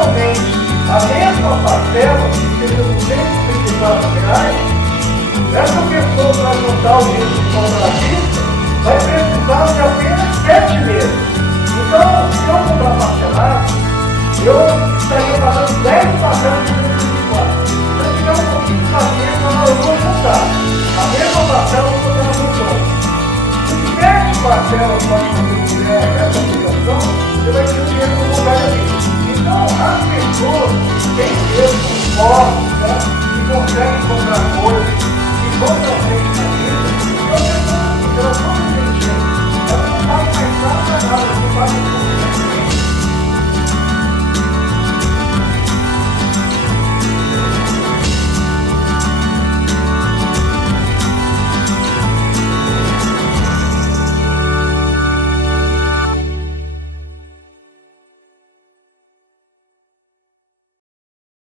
possivelmente a mesma parcela, que seja R$ 234, essa pessoa para juntar o dinheiro de compra à vista vai precisar de apenas 7 meses. Então, se eu comprar parcelado, eu estaria pagando 10 parcelas de 234. Se eu tiver um pouquinho de paciência, eu vou juntar. A mesma parcela eu vou estar juntando. Se 7 parcelas pode fazer essa obrigação, você vai ter o dinheiro para comprar a vista. Então, as pessoas que têm mesmo forte, né, que conseguem comprar coisas, que vão também